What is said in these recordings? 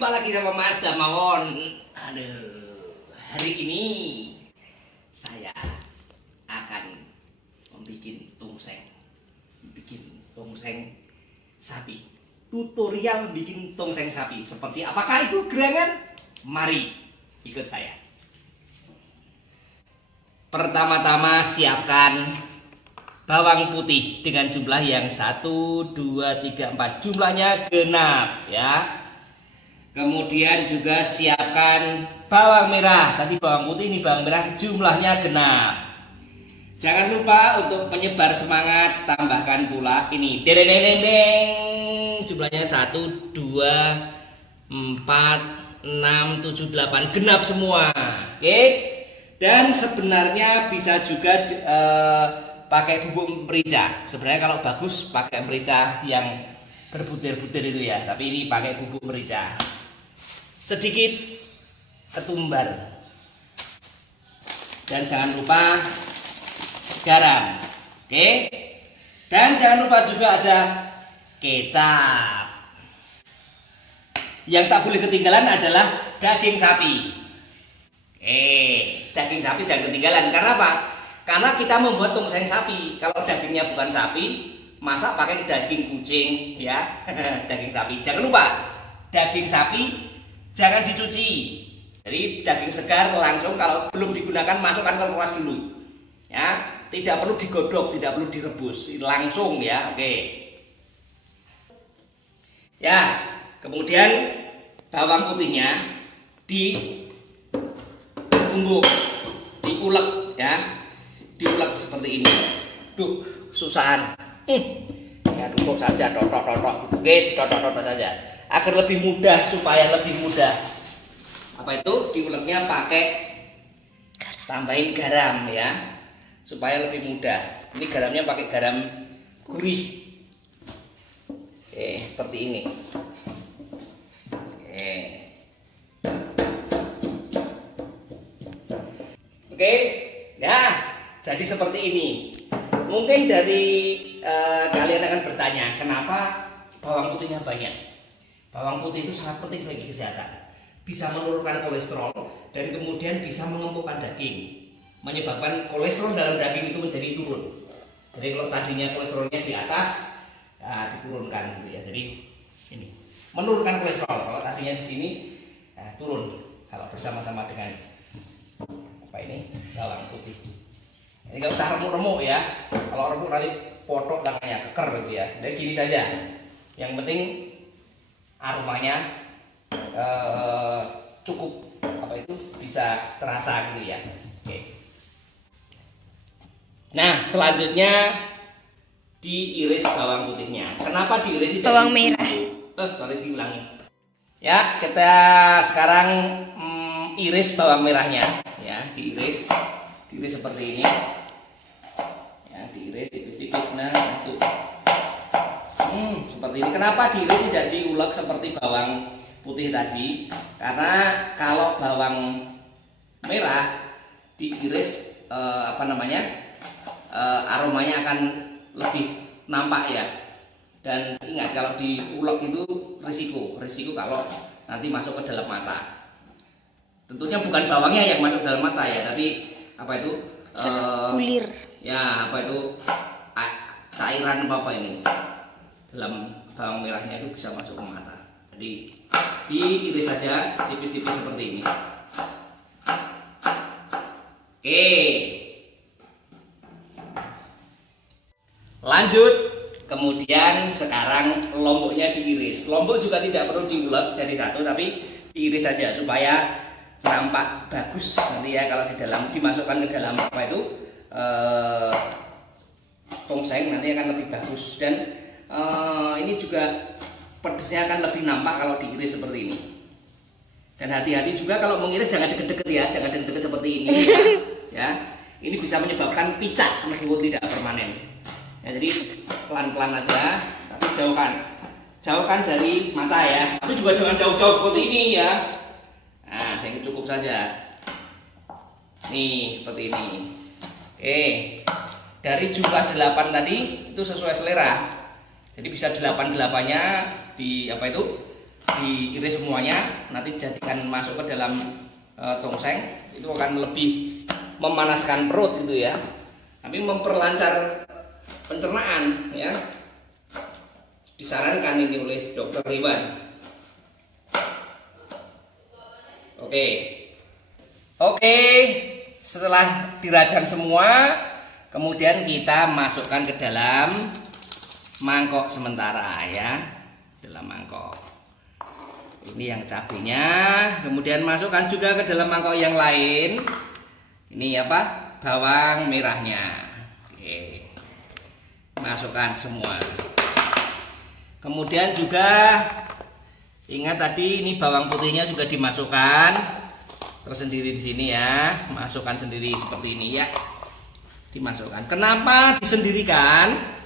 Jumpa lagi sama Mas Damawon. Aduh, hari ini saya akan membuat tongseng sapi. Tutorial bikin tongseng sapi. Seperti apakah itu gerangan? Mari ikut saya. Pertama-tama siapkan bawang putih dengan jumlah yang 1, 2, 3, 4. Jumlahnya genap ya. Kemudian juga siapkan bawang merah. Tadi bawang putih, ini bawang merah, jumlahnya genap. Jangan lupa untuk penyebar semangat, tambahkan pula ini deng. Jumlahnya 1, 2, 4, 6, 7, 8. Genap semua. Oke. Dan sebenarnya bisa juga pakai bubuk merica. Sebenarnya kalau bagus pakai merica yang berbutir-butir itu ya. Tapi ini pakai bubuk merica. Sedikit ketumbar. Dan jangan lupa garam. Oke. Dan jangan lupa juga ada kecap. Yang tak boleh ketinggalan adalah daging sapi. Daging sapi jangan ketinggalan. Karena apa? Karena kita membuat tongseng sapi. Kalau dagingnya bukan sapi, masak pakai daging kucing ya. Daging sapi. Jangan lupa daging sapi jangan dicuci. Jadi daging segar langsung kalau belum digunakan masukkan ke kulkas dulu. Ya, tidak perlu digodok, tidak perlu direbus, langsung ya. Oke. Ya, kemudian bawang putihnya ditumbuk, diulek ya. Diulek seperti ini. Duh, susahan. Ya tumbuk saja, totok gitu. Oke, totok saja. Agar lebih mudah, supaya lebih mudah. Apa itu? Diuleknya pakai tambahin garam ya. Supaya lebih mudah. Ini garamnya pakai garam gurih. Oke, seperti ini. Oke, nah jadi seperti ini. Mungkin dari kalian akan bertanya, kenapa bawang putihnya banyak? Bawang putih itu sangat penting bagi kesehatan. Bisa menurunkan kolesterol dan kemudian bisa mengempukkan daging, menyebabkan kolesterol dalam daging itu menjadi turun. Jadi kalau tadinya kolesterolnya di atas, ya, diturunkan gitu ya. Jadi ini menurunkan kolesterol. Kalau tadinya di sini ya, turun. Kalau bersama-sama dengan apa ini bawang putih. Ini nggak usah remuk-remuk ya. Kalau remuk nanti potok tangannya keker gitu ya. Jadi gini saja. Yang penting aromanya cukup apa itu bisa terasa gitu ya. Oke. Nah selanjutnya diiris bawang putihnya. Kenapa diiris? Bawang merah. Sorry diulangi. Ya kita sekarang iris bawang merahnya. Ya diiris seperti ini. Ya diiris tipis-tipis. Nah itu. Seperti ini. Kenapa diiris tidak diulek seperti bawang putih tadi? Karena kalau bawang merah diiris aromanya akan lebih nampak ya. Dan ingat kalau diulek itu risiko kalau nanti masuk ke dalam mata. Tentunya bukan bawangnya yang masuk dalam mata ya, tapi apa itu? Kulir. Ya apa itu? Cairan apa ini? Dalam bawang merahnya itu bisa masuk ke mata. Jadi diiris saja tipis-tipis seperti ini. Oke. Lanjut. Kemudian sekarang lomboknya diiris. Lombok juga tidak perlu diulek jadi satu, tapi diiris saja supaya nampak bagus nanti ya kalau dimasukkan ke dalam apa itu tongseng nanti akan lebih bagus. Dan ini juga pedesnya akan lebih nampak kalau diiris seperti ini. Dan hati-hati juga kalau mengiris jangan deket-deket ya, jangan deket-deket seperti ini ya. Ini bisa menyebabkan picak meskipun tidak permanen. Ya, jadi pelan-pelan aja, tapi jauhkan dari mata ya. Tapi juga jangan jauh-jauh seperti ini ya. Nah, yang cukup saja. Nih seperti ini. Oke, dari jumlah 8 tadi itu sesuai selera. Jadi bisa 8-8-nya di apa itu diiris semuanya, nanti jadikan masuk ke dalam tongseng, itu akan lebih memanaskan perut gitu ya, tapi memperlancar pencernaan ya. Disarankan ini oleh dokter hewan. Oke, setelah dirajang semua, kemudian kita masukkan ke dalam mangkok sementara ya, dalam mangkok. Ini yang cabenya, kemudian masukkan juga ke dalam mangkok yang lain. Ini apa? Bawang merahnya. Oke. Masukkan semua. Kemudian juga ingat tadi ini bawang putihnya juga dimasukkan tersendiri di sini ya. Masukkan sendiri seperti ini ya. Dimasukkan. Kenapa disendirikan?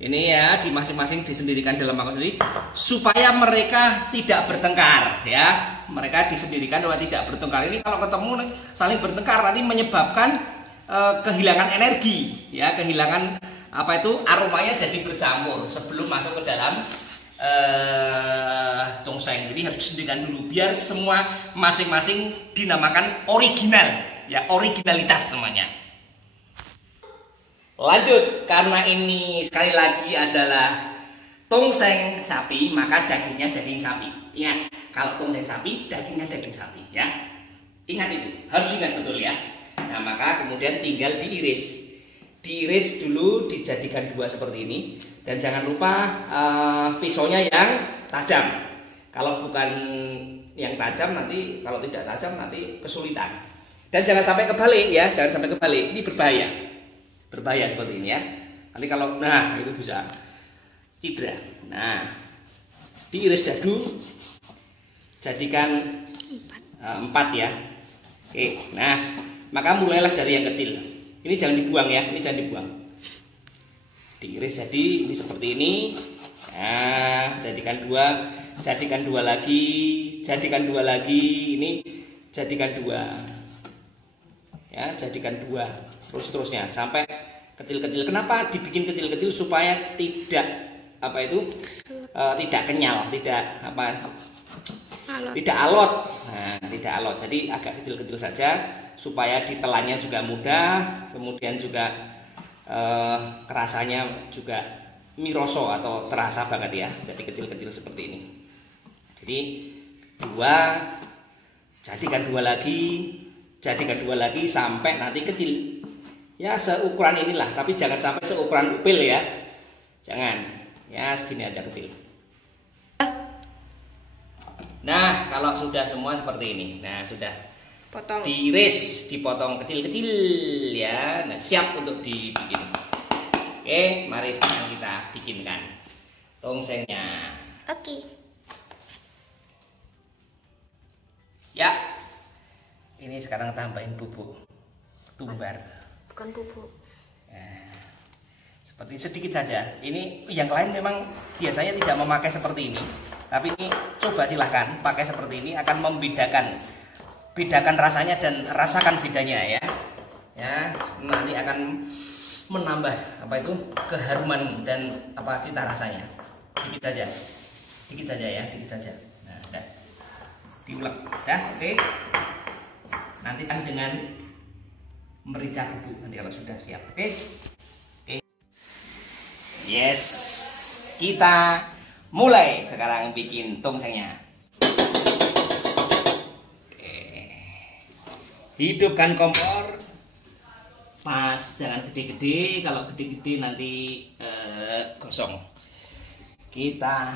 Ini ya, di masing-masing disendirikan dalam mangkok sendiri supaya mereka tidak bertengkar ya. Mereka disendirikan supaya tidak bertengkar. Ini kalau ketemu saling bertengkar nanti menyebabkan kehilangan energi ya, kehilangan apa itu, aromanya jadi bercampur sebelum masuk ke dalam tongseng. Jadi harus disendirikan dulu biar semua masing-masing dinamakan original ya, originalitas namanya. Lanjut, karena ini sekali lagi adalah tongseng sapi, maka dagingnya daging sapi. Ingat, kalau tongseng sapi, dagingnya daging sapi ya. Ingat itu, harus ingat betul ya. Nah, maka kemudian tinggal diiris. Diiris dulu, dijadikan dua seperti ini. Dan jangan lupa pisaunya yang tajam. Kalau bukan yang tajam nanti, kalau tidak tajam nanti kesulitan. Dan jangan sampai kebalik ya, jangan sampai kebalik. Ini berbahaya. Berbahaya seperti ini ya. Nanti kalau itu bisa cedera. Nah, diiris dadu, jadikan 4 ya. Oke, nah maka mulailah dari yang kecil. Ini jangan dibuang ya, ini jangan dibuang. Diiris jadi ini seperti ini. Nah, jadikan dua lagi, jadikan dua lagi. Ini jadikan 2 ya, jadikan 2 terus-terusnya sampai kecil-kecil. Kenapa dibikin kecil-kecil? Supaya tidak tidak kenyal, tidak alot. Tidak alot. Nah, tidak alot. Jadi agak kecil-kecil saja supaya ditelannya juga mudah, kemudian juga rasanya juga miroso atau terasa banget ya. Jadi kecil-kecil seperti ini. Jadi 2, jadikan 2 lagi, jadikan 2 lagi sampai nanti kecil. Ya seukuran inilah, tapi jangan sampai seukuran upil ya. Jangan. Ya segini aja kecil. Nah, kalau sudah semua seperti ini. Nah, sudah potong. Diiris, dipotong kecil-kecil ya. Nah, siap untuk dibikin. Oke, mari sekarang kita bikinkan tongsengnya. Oke. Ya. Ini sekarang tambahin bubuk tumbar. Bukan bubuk. Nah, seperti sedikit saja. Ini yang lain memang biasanya tidak memakai seperti ini, tapi ini coba silahkan pakai seperti ini, akan bedakan rasanya dan rasakan bedanya ya. Ya, nanti akan menambah keharuman dan cita rasanya. Dikit saja ya, dikit saja. Nah, udah. Diulek, dah, oke. Nanti kan dengan merica bubuk nanti kalau sudah siap. Oke. Yes, kita mulai sekarang bikin tongsengnya. Oke. Hidupkan kompor. Pas, jangan gede-gede. Kalau gede-gede nanti gosong. Kita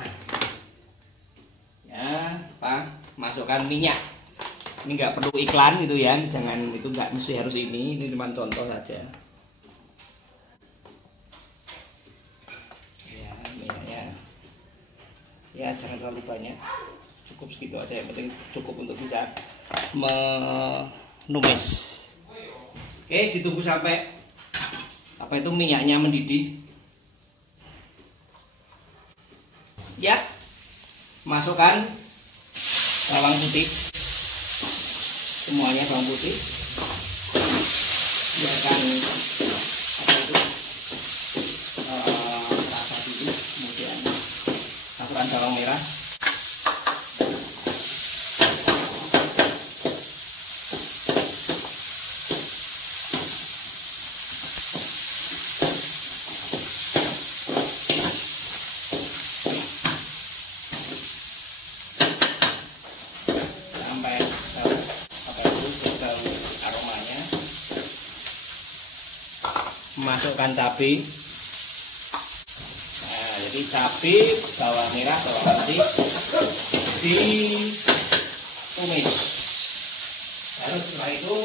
masukkan minyak. Ini nggak perlu iklan gitu ya, jangan, itu nggak mesti harus ini cuma contoh saja. Ya, minyaknya. Ya jangan terlalu banyak, cukup segitu aja, yang penting cukup untuk bisa menumis. Oke, ditunggu sampai minyaknya mendidih. Ya, masukkan bawang putih. Semuanya bawang putih, biarkan rasa dulu, kemudian masukkan bawang merah, masukkan cabai. Nah, jadi cabai, bawang merah, bawang putih ditumis. Lalu setelah itu,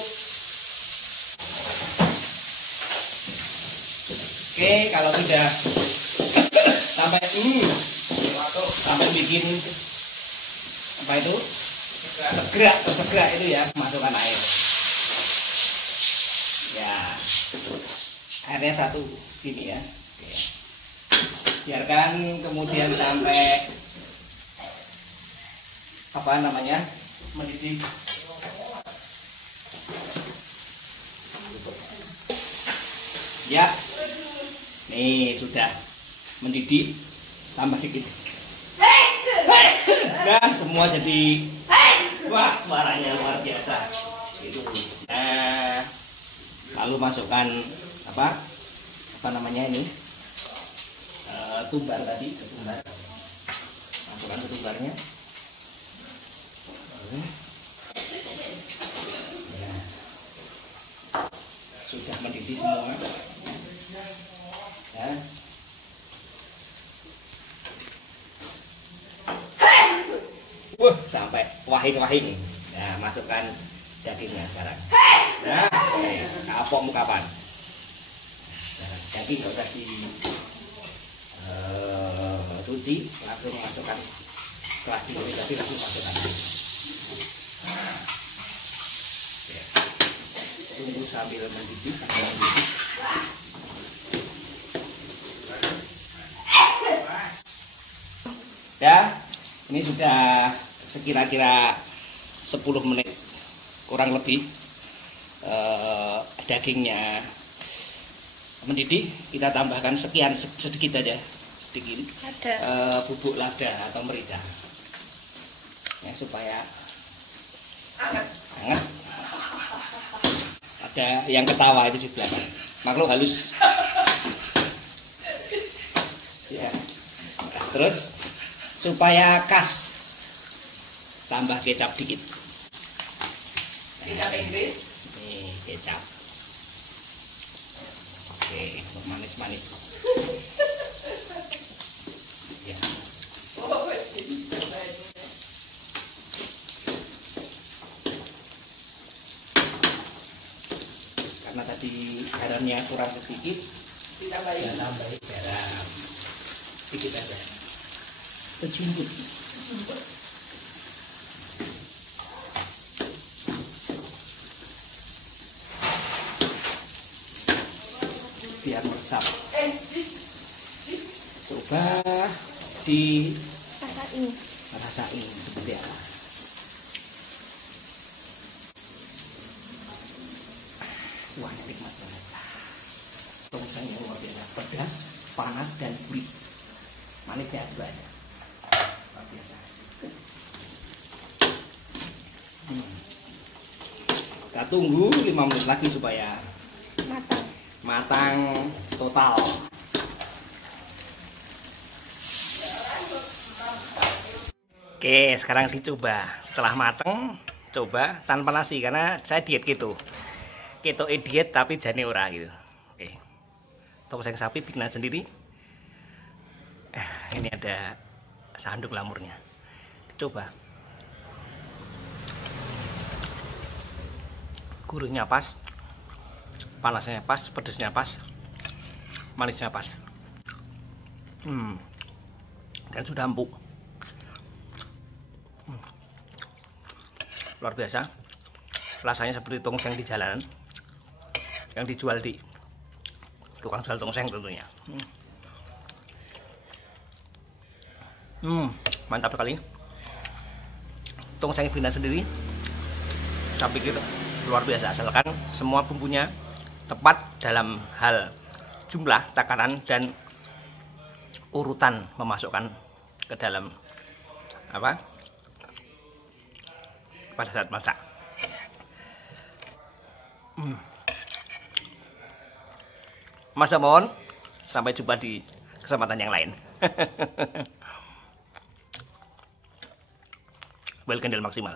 oke, kalau sudah sampai sampai bikin apa itu segera itu ya, masukkan air. Ya, airnya 1 gini ya. Oke. Biarkan kemudian sampai apa namanya mendidih. Ya, nih sudah mendidih, tambah dikit. Nah, semua jadi wah, suaranya luar biasa. Itu. Nah, lalu masukkan apa namanya ini tumbar tadi, masukkan ketumbarnya. Ya. Sudah mendidih semua. Ya. Sampai wahing-wahing. Nah, masukkan dagingnya sekarang. Nah, kapok mukapan. Nah, daging nggak usah cuci, langsung masukkan. Setelah digoreng tadi langsung masukkan. Ya. Tunggu sambil mendidih. Ya, ini sudah sekira-kira 10 menit kurang lebih. Dagingnya mendidih, kita tambahkan sekian sedikit aja, sedikit bubuk lada atau merica ya, supaya hangat. Ada yang ketawa itu di belakang, makhluk halus ya. Terus supaya khas, tambah kecap dikit. Kecap Inggris. Nih kecap. Oke, untuk manis-manis. Ya. Karena tadi garamnya kurang sedikit, ya tambahin garam sedikit aja. Sejumput. Biar meresap. Coba rasain seperti apa. Wah, nikmat banget. Tongsengnya luar biasa, pedas, panas dan gurih. Manisnya juga ada. Luar biasa. Kita tunggu 5 menit lagi supaya matang total. Oke, sekarang dicoba. Setelah matang, coba tanpa nasi karena saya diet gitu. Keto diet tapi jane ora gitu. Oke. Tongseng sapi bikinan sendiri. Ini ada sanduk lamurnya. Coba. Gurihnya pas. Panasnya pas, pedesnya pas. Manisnya pas. Dan sudah empuk. Luar biasa. Rasanya seperti tongseng di jalanan yang dijual di tukang jual tongseng tentunya. Mantap sekali. Tongseng bikinan sendiri, saya pikir luar biasa, asalkan semua bumbunya tepat dalam hal jumlah, takaran dan urutan memasukkan ke dalam apa pada saat masak. Masa mohon, sampai jumpa di kesempatan yang lain. Well, kendal maksimal.